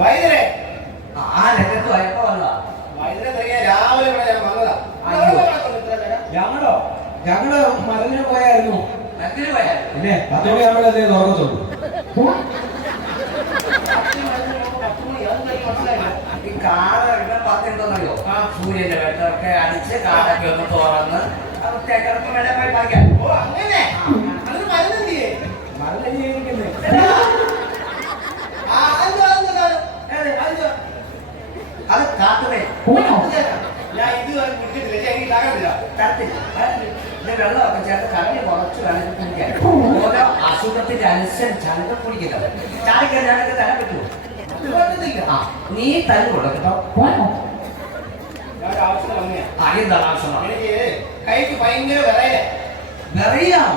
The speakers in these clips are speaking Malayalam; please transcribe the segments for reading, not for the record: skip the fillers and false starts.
വൈദ്യരെ ആ രംഗത്ത് വയപ്പ വന്നതാ. വൈദ്യരെ രാവിലെ ഇവിടെ ഞാൻ വന്നതാ. ഞങ്ങള് മരഞ്ഞു പോയായിരുന്നു. മരത്തിന് പോയായിരുന്നു പിന്നെ 10 മണിയാകുമ്പോഴല്ലേ തുറക്കത്തുള്ളൂ. ഈ കാട് ഇവിടെ പറഞ്ഞെന്തോന്നറിയോ? സൂര്യന്റെ വെട്ടമൊക്കെ അടിച്ച് കാടൊക്കെ ഒന്ന് തുറന്ന് വൃത്തിയാക്കി വേണേ പോയി പറിക്കാം. ഓ അങ്ങനെ അതിന് മരുന്നെന്തിയേ? മരഞ്ഞിരിക്കുന്നേ അത് കാട്ടുമേ ഞാൻ ഇതുവരെ കുടിച്ചിട്ടില്ല. എനിക്ക് തകർന്നില്ല. തരത്തില്ല. വെള്ളമൊക്കെ ചേർത്ത് കടലിൽ കുറച്ച് വേണമെങ്കിൽ കുടിക്കാൻ. ഓരോ അസുഖത്തിന്റെ അനുസരിച്ചാണ് ഇത് കുടിക്കുന്നത്. ചായക്കാൻ ഞാനൊക്കെ തരാൻ പറ്റുമോ? നീ തരുന്നുണ്ടോ കേട്ടോ? ഞാൻ ആവശ്യം വന്നേ. എന്താണ് ആവശ്യം? എനിക്ക് കൈക്ക് ഭയങ്കര വിറയാണോ?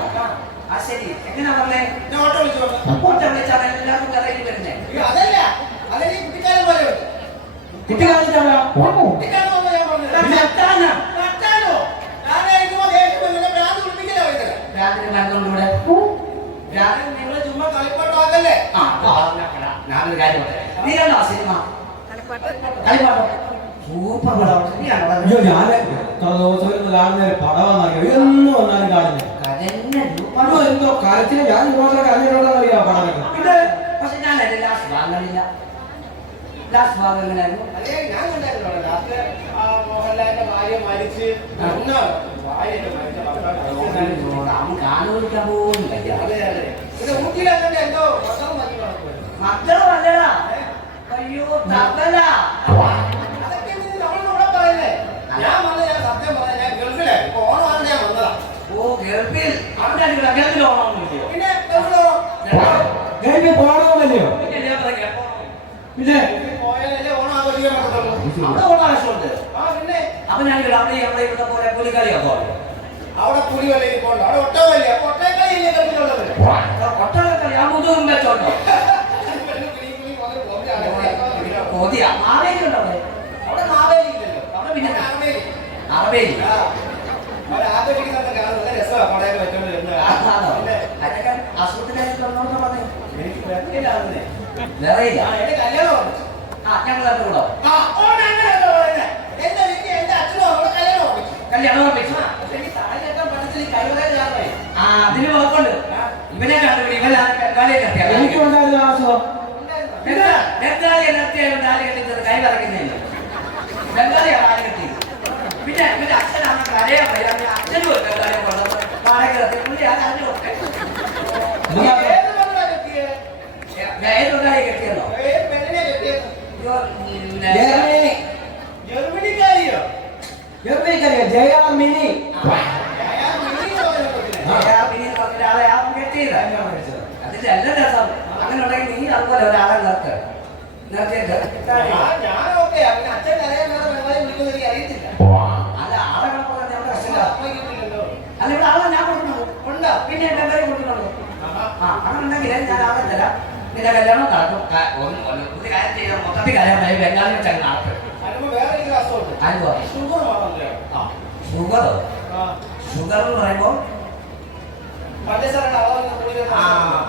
ആ ശരി. എങ്ങനെയാ പറഞ്ഞേ? ഞാൻ ഓട്ടോ വിളിച്ചു ഓട്ടോ വിളിച്ചാൽ എല്ലാവർക്കും വിറയിൽ വരുന്നേ. അതല്ല അതെനിക്ക് കുട്ടിക്കാലം പോലെ കുട്ടിക്കാലത്താണോ? കുട്ടിക്കാലം പോലെ ഞാൻ പറഞ്ഞത് രാത്രി നിങ്ങൾ ചുമ്മാ കളിപ്പാട്ടാകല്ലേ? ഞാനൊരു കാര്യം പറയാം. നീ കണ്ടോ സിനിമ കളിപ്പാട്ടോ? സൂപ്പർ പടം. അയ്യോ ഞാന് ദിവസം കാണുന്ന പടമാണെന്നറിയോ? എന്നും വന്നാലും കാണുന്നത് എന്തോ കാര്യത്തിന് ഞാൻ ഇങ്ങോട്ടൊക്കെ അറിയാം പടമൊക്കെ. പിന്നെ പക്ഷെ ഞാനല്ലേ ലാസ്റ്റ് ഭാഗങ്ങളില്ല. ലാസ്റ്റ് ഭാഗം എങ്ങനെയായിരുന്നു? അതേ ഞാൻ കണ്ടായിരുന്നു. ലാസ്റ്റ് മോഹൻലാലിന്റെ ഭാര്യ മരിച്ച് കാണുവിക്കാൻ പോലും ഊട്ടിയിലല്ലേ എന്തോ മക്കളല്ല. അയ്യോ തപ്പല. അതൊക്കെ നമ്മളിവിടെ പറയുന്നേ. ഞാൻ വന്നത് ഞാൻ സത്യം പറഞ്ഞ ഞാൻ ഗൾഫിലായി. ഇപ്പൊ ഓണമാണ് ഞാൻ വന്നതാ. ഓ ഗൾഫിൽ ഗൾഫിൽ ഓണമൊന്നുമില്ലയോ? പിന്നെ ഗൾഫിലോ ഗൾഫിൽ പോകണമെന്നല്ലയോ? പിന്നെ പോയാലല്ലേ ഓണം ആഘോഷിക്കാൻ പറ്റത്തുള്ളൂ. അവിടെ ഓണാവശ്യമുണ്ട്. പിന്നെ അപ്പൊ ഞാൻ അവിടെ ഇവിടെ പോലെ പുലിക്കളിയാക്കോ? അവിടെ പുലി വല്ല ഇരിപ്പുണ്ട്. അവിടെ ഒട്ടകല്ലേ? അപ്പൊ ഒട്ടകക്കളിയല്ലേ ഗൾഫിലുള്ളത്? ഒട്ടകക്കളി ആ മുതുകും വെച്ചോണ്ടോ? കൊതിയാ. മാവേലി ഉണ്ടോ അവിടെ? അവിടെ മാവേലി ഇല്ലല്ലോ. അവിടെ പിന്നെ അറവേലി. അറവേലി. ആഘോഷിക്കുന്ന നല്ല രസമാണ്. കൊടയൊക്കെ വെച്ചോണ്ട് അതൊക്കെ അസുഖത്തിനായിട്ട് പറഞ്ഞു. എനിക്ക് വെറുതെ നിറയില്ല. എന്റെ കല്യാണം ഞങ്ങൾ കൂടോ കല്യാണം ഉറപ്പിച്ചു. അതിന് കുഴപ്പമുണ്ട്. ഇവനെ കണ്ടുപിടി. ഇവനാണ് ബംഗാളിയെ കത്തിയത്. എനിക്കുണ്ടായിരുന്ന ആശ്രമം ബംഗാളിയെ കത്തിയാലും താലി കെട്ടിച്ചത് കൈ പറക്കുന്നില്ല. ബംഗാളിയാണ് താലി കെട്ടിയത്. പിന്നെ ഇവന്റെ അച്ഛനാണ് കരയാൻ പറയുന്നത്. അച്ഛനും ബംഗാളിയെ കൊണ്ടത് വാടക കത്തി പുള്ളി ആ കരഞ്ഞു കൊടുത്തേ. ഏത് ബംഗാളിയെ കെട്ടിയല്ലോ? ജർമ്മനിക്കാരിയോ? ജർമ്മനിക്കാരിയോ? ജയാമിനി. അതിന്റെ എല്ലാ രസം. അങ്ങനെ ഉണ്ടെങ്കിൽ നീ അതുപോലെ ഒരാളെ നിർത്ത്. നിർത്തിയിട്ട് അച്ഛൻ കരയാൻ വിളിക്കുന്നത് എനിക്ക് അറിയത്തില്ല. അല്ല ആളെ കണക്ക് നമ്മുടെ കഷ്ടമില്ലല്ലോ. അല്ല ഇവിടെ ആളെ ഞാൻ കൊടുക്കുന്നത് ഉണ്ടോ? പിന്നെ എന്റെ പേരെ കൊടുക്കുന്നുള്ളൂ. അങ്ങനെ ഉണ്ടെങ്കിൽ ഞാൻ ആളെ തരാം. നിന്റെ കല്യാണം നടക്കും. ഒരു കാര്യം ചെയ്താൽ മൊത്തത്തിൽ കല്യാണം ബംഗാളിൽ വെച്ചാൽ നടക്കും. ഷുഗറോ? ഷുഗർ എന്ന് പറയുമ്പോൾ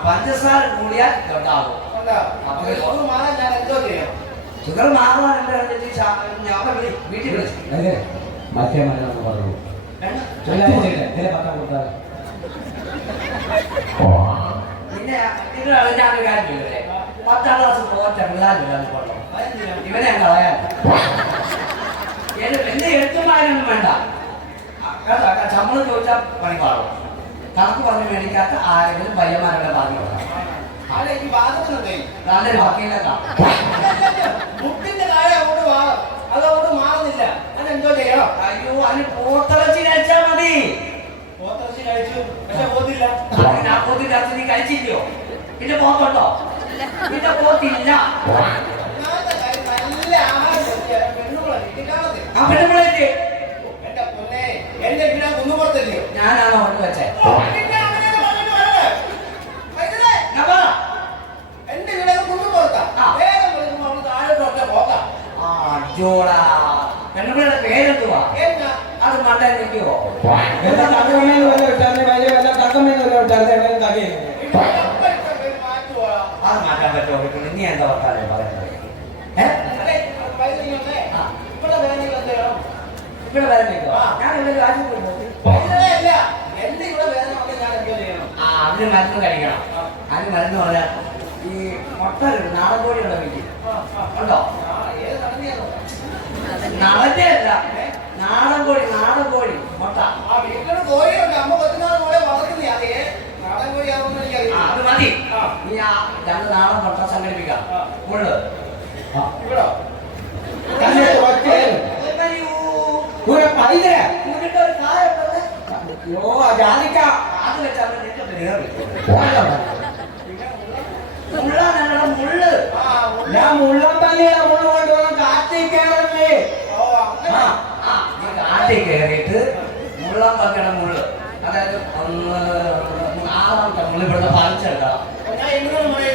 പഞ്ചസാര കൂടിയാൽ ഉണ്ടാവും. ഷുഗർ മാറുവാൻ വീട്ടിൽ വിളിച്ചു. മറ്റേ മലയാളം പറഞ്ഞു പിന്നെ ഞാനൊരു കാര്യം ചോദിക്കട്ടെ. 10ാം ക്ലാസ് പോകാൻ പിള്ളേരുണ്ടോ? ഇവനെ കളയാൻ എന്റെ എഴുത്തുമാരൊന്നും വേണ്ട. ശമ്പളം ചോദിച്ചാൽ പണി പാടും. കണക്ക് പറഞ്ഞു മേടിക്കാത്ത ആരെങ്കിലും പയ്യന്മാരുടെ പറഞ്ഞു കൊടുക്കാം. നല്ലൊരു വക്കീലെ കാണും. മുട്ടിന്റെ കാര്യം അങ്ങോട്ട് മാറും. അതങ്ങോട്ട് മാറുന്നില്ല. അതെന്തോ ചെയ്യണം? അയ്യോ അതിന് പോത്തിറച്ചി കഴിച്ചാൽ മതി. പോത്തിറച്ചി കഴിച്ചു പക്ഷെ പോത്തില്ല. ആ പോത്തിന്റെ അച്ഛൻ നീ കഴിച്ചില്ലയോ? പിന്നെ പോത്തുണ്ടോ? പിന്നെ പോത്തില്ല. നല്ല ആഹാരം ആ പെണ്ണുങ്ങളെ എന്റെ പൊന്നെ എന്റെ വീടാ കുന്നുപുറത്തല്ലയോ? ഞാനാണോ കൊണ്ട് വെച്ചേ? എന്റെ വീട് കുന്നുപുറത്താ. താഴോട്ടൊക്കെ പോകാം. പെണ്ണുങ്ങളുടെ പേരെന്തുവാ? അത് മണ്ടേ നിൽക്കുവോ? എന്താ തകമേന്ന് വല്ല വിട്ടാൽ വല്ല തകമേന്ന് വല്ല വിട്ടാൽ അത് മാറ്റാൻ പറ്റുമോ? നീ എന്താ വർത്താനം പറയുന്നത്? ഇവിടെ വേദന വെക്കോ ഞാൻ ഇവിടെ ആശുപത്രി പോയി ഇല്ല എന്റെ ഇവിടെ വേദന വന്നാൽ ഞാൻ എന്ത് ചെയ്യണം? ആ അതിന് മരുന്ന് കഴിക്കണം അതിന് മരുന്ന് പറഞ്ഞാൽ ഈ മുട്ട നാടൻ കോഴിയുടെ വീട്ടിൽ ഉണ്ടോ ഏത് നടന്നെയാണോ? നടന്റെ അല്ല നാടൻ കോഴി മുട്ട ആ വീട്ടിലൊരു കോഴിയുണ്ട്. അമ്മ 14 കോഴിയെ വളർത്തുന്നേ. അതേ നാടൻ കോഴിയാവുമെന്ന് എനിക്കറിയില്ല. അത് മതി നീ ആ 2 നാടൻ മുട്ട സംഘടിപ്പിക്കാം മുള്ളു ഇവിടോ? തന്നെ ഒറ്റ ഒരു പൈതല ഒരു കായ ഉണ്ടത് അയ്യോ ജാതിക്ക അത് വെച്ചാൽ മുള്ളാണ് മുള്ള് ആ ഉള്ള. ഞാൻ മുള്ളം തന്നെയാ മുള്ളു കൊണ്ടുപോകാൻ കാറ്റിൽ കയറല്ലേ ഓ അങ്ങനെ. കാട്ടിൽ കയറിയിട്ട് മുള്ളാൻ പറ്റണം മുള്ള് അതായത് 6 മുള്ളി ഇവിടുത്തെ പറിച്ചെടുക്കണം ഞാൻ എങ്ങനെ നിന്നേ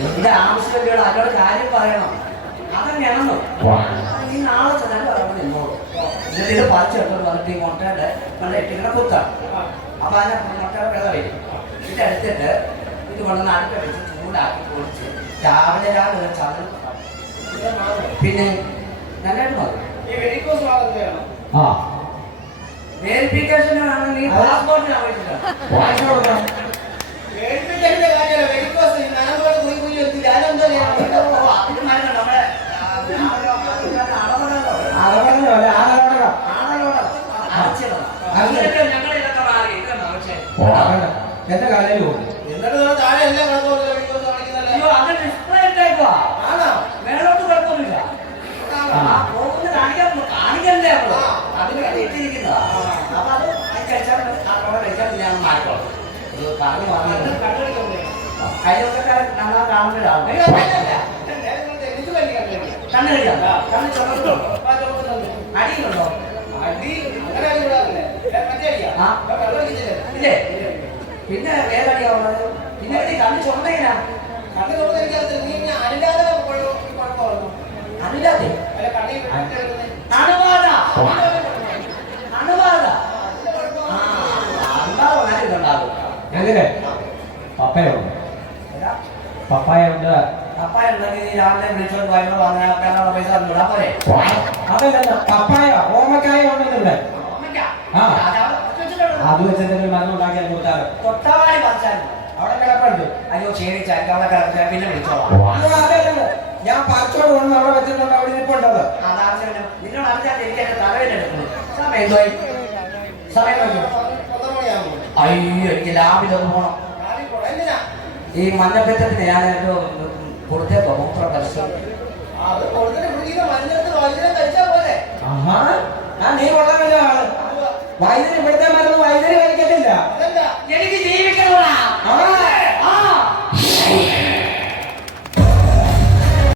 നിന്റെ ആവശ്യമില്ല അതിനോട് കാര്യം പറയണം അതന്നെയാണോ ഈ നാളെ ചെല്ലാൻ പറയുമ്പോൾ നിന്നോളൂ എന്നിട്ട് ഇത് പറിച്ചെടുത്തോണ്ട് വന്നിട്ട് ഈ മുട്ടയുടെ നല്ല ഇട്ടിങ്ങനെ കുത്താണ് അപ്പൊ അതിനെ മുട്ടയുടെ വെള്ളം വരും ഇതെടുത്തിട്ട് ഇത് കൊണ്ടുവന്ന് അടുക്ക വെച്ച് ചൂടാക്കി പൊളിച്ച് രാവിലെ ചതൽ പിന്നെ നല്ലതായിട്ട് മതി ഈ വെരിക്കോസ് വാദത്തെയാണോ? ആ വെരിഫിക്കേഷനാണെങ്കിൽ നീ പാസ്പോർട്ടിന് ആവശ്യമില്ല വായിച്ചു കൊടുക്കണം വേടിപ്പിച്ചതിന്റെ കാര്യമല്ല. വെരിക്കോസ് ഈ നനമ്പോടെ കുഴി വെച്ചില്ല. അതെന്താ ചെയ്യണം? അതിന് മരുന്ന് നമ്മുടെ അറവല്ലോ അല്ലെ ആനലോടകം എന്റെ കാലയിൽ പോകും എന്നിട്ട് നമ്മൾ താഴെ എല്ലാം കിടക്കുമല്ലോ വെരിക്കോസ് കാണിക്കുന്നല്ലേ? അത് ഡിസ്പ്ലേ ഇട്ടേക്കുവാ ആണോ? മേലോട്ട് കുഴപ്പമൊന്നുമില്ല കാണിക്കണ്ടേ അപ്പൊ അതിന് വേണ്ടി ഇട്ടിരിക്കുന്നതാ അപ്പൊ അത് കഴിച്ചാൽ കഴിച്ചാൽ ഞാൻ മാറ്റോളാം ഇത് പറഞ്ഞു പറഞ്ഞു കണ്ടുപിടിക്കണ്ടേ? കയ്യൊക്കെക്കാരൻ നമ്മൾ കാണുന്നൊരാളാണ് അയ്യോ, അതല്ല. എനിക്ക് വലിയ കണ്ണ് കഴിയാം കണ്ണ് ചുമക്കുന്നുണ്ടോ ചുമക്കുന്നുണ്ട്. അടിയുണ്ടോ അടി അങ്ങനെ അടി വിടാറില്ലേ? മറ്റേ അടിയാ? ആ. വെള്ളം ഒഴിച്ചില്ലേ? ഇല്ലേ പിന്നെ വേറെ അടിയാവുന്നത് പിന്നെ ഇത് കണ്ണ് ചുമന്നെങ്ങനാ കണ്ണ് ചുമന്ന് എനിക്കറിയത്തില്ല. നീ ഇങ്ങനെ അടില്ലാതെ കുഴപ്പമായിരുന്നു. അതില്ലാതെ അല്ല കണ്ണിൽ വെച്ചിട്ട് വരുന്നേ. അണുബാധ അണുബാധ ആ അണുബാധ വന്നാൽ ഇതുണ്ടാകും എങ്ങനെ പപ്പയുണ്ട് പപ്പായ ഉണ്ട് അപ്പ ഉണ്ടെങ്കിൽ നീ രാവിലെ വിളിച്ചോണ്ട് വരുമ്പോൾ വാങ്ങാനുള്ള പൈസ വിടാൻ പോരെ അതല്ല പപ്പായ ഓമക്കായ ഉണ്ടെന്നുണ്ട് ആ. അത് വെച്ചിട്ട് മരുന്ന് ഉണ്ടാക്കിയാൽ കൊടുത്താൽ തൊട്ടാവാടി പറിച്ചാൽ അവിടെ കിടപ്പുണ്ട് അയ്യോ ശരി ചാരിക്കാനുള്ള കിടക്കാൻ പിന്നെ വിളിച്ചോളാം അയ്യോ, അതല്ല ഞാൻ പറിച്ചോട് കൊണ്ട് അവിടെ വെച്ചിട്ടുണ്ട് അവിടെ ഇരിപ്പുണ്ടത് അതാവശ്യം നിന്നോട് അറിഞ്ഞാൽ എനിക്ക് എന്റെ തലവേദന എടുക്കുന്നു സമയം എന്തോയി സമയം നോക്കി 11 മണിയാകുമ്പോൾ. അയ്യോ എനിക്ക് ലാഭിൽ ഒന്ന് പോണം രാവിലെ പോണം. എന്തിനാ? ഈ മഞ്ഞപ്പിത്തത്തിന് ഞാൻ കൊടുത്തേക്കോ മൂത്ര പരിശോധന അത് കൊടുത്തിട്ട് കുടിക്കുന്ന മരുന്നെടുത്ത് വൈദ്യുതി കഴിച്ചാൽ പോലെ. ആഹാ ആ നീ കൊള്ളാമല്ലോ ആള് വൈദ്യുതി ഇവിടുത്തെ മരുന്ന് വൈദ്യുതി കഴിക്കത്തില്ല അതല്ല. എനിക്ക് ജീവിക്കണോടാ ആ